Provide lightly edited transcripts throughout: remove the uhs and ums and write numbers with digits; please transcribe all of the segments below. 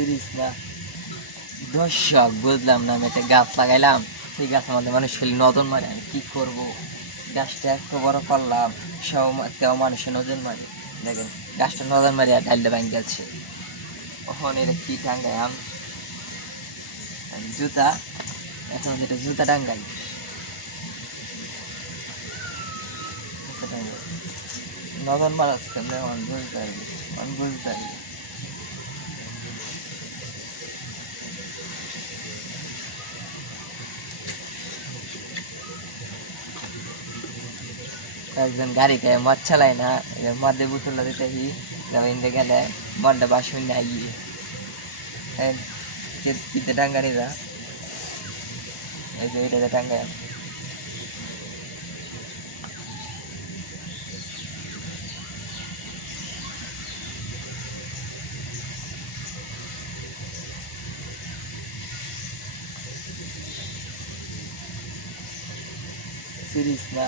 Series না দর্শক বুঝলাম না, আমি একটা গাছ লাগাইলাম, সেই গাছের মধ্যে মানুষ খেলি নজর মারে, আমি কী করবো? গাছটা এত বড় করলাম, কেউ মানুষের নজর মারে, দেখেন গাছটা নজর মারি আর ডালটা ভাঙে যাচ্ছে। ওখানে এটা কি টাঙ্গাইলাম? জুতা, এখন যেটা জুতা টাঙ্গাই, নজর মারাস কেমন বুঝতে পারবি, বুঝতে পারবি। একজন গাড়ি কে মদ চালায় না, মদে বোতল দিতে ইন্দে গেলে মদটা বাসন না গিয়ে কিতে টাঙ্গানি যা, এই যে এটাতে টাঙ্গায় সিরিজ না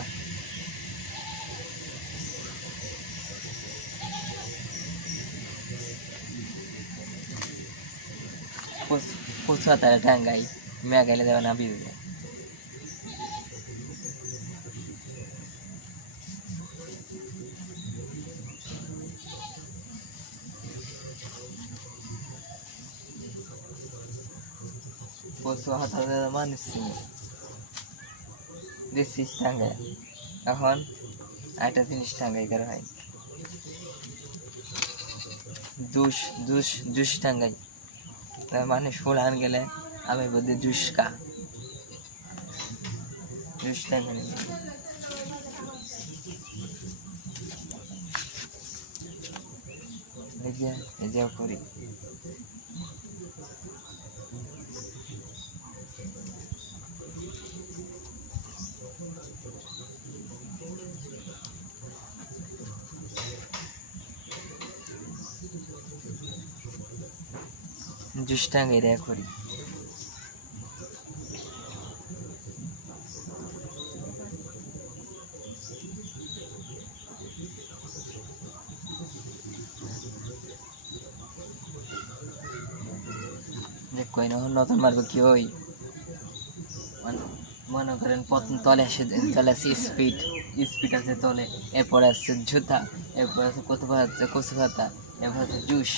পচুয়া তারা টাঙ্গাই মেঘাইলে দেবে না বিজে পচুয়া হাতা মানুষ দেখছিস টাঙ্গায়। এখন একটা জিনিস টাঙ্গাই করা হয়, জুস টাঙ্গাই, মানুষ ফুল আন গেলে আমি বলতে জুস টাঙ্গাই এই যে করি। জুস টাঙ্গাই রে করি। কই না নতুন মারবো কি ওই মনে করেন প্রথম তলে আসে স্পিড আছে তলে, এরপর আসছে জুতা, এরপর আছে কচু পাতা, এরপর আছে জুস।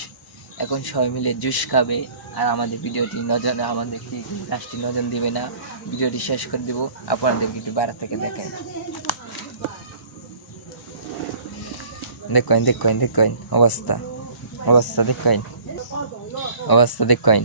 এখন সবাই মিলে জুস খাবে আর আমাদের ভিডিওটি আমাদের কি গাছটি নজর দিবে না, ভিডিওটি শেষ করে দেবো, আপনাদেরকে একটু বাইরে থেকে দেখাই। দেখেন অবস্থা দেখেন।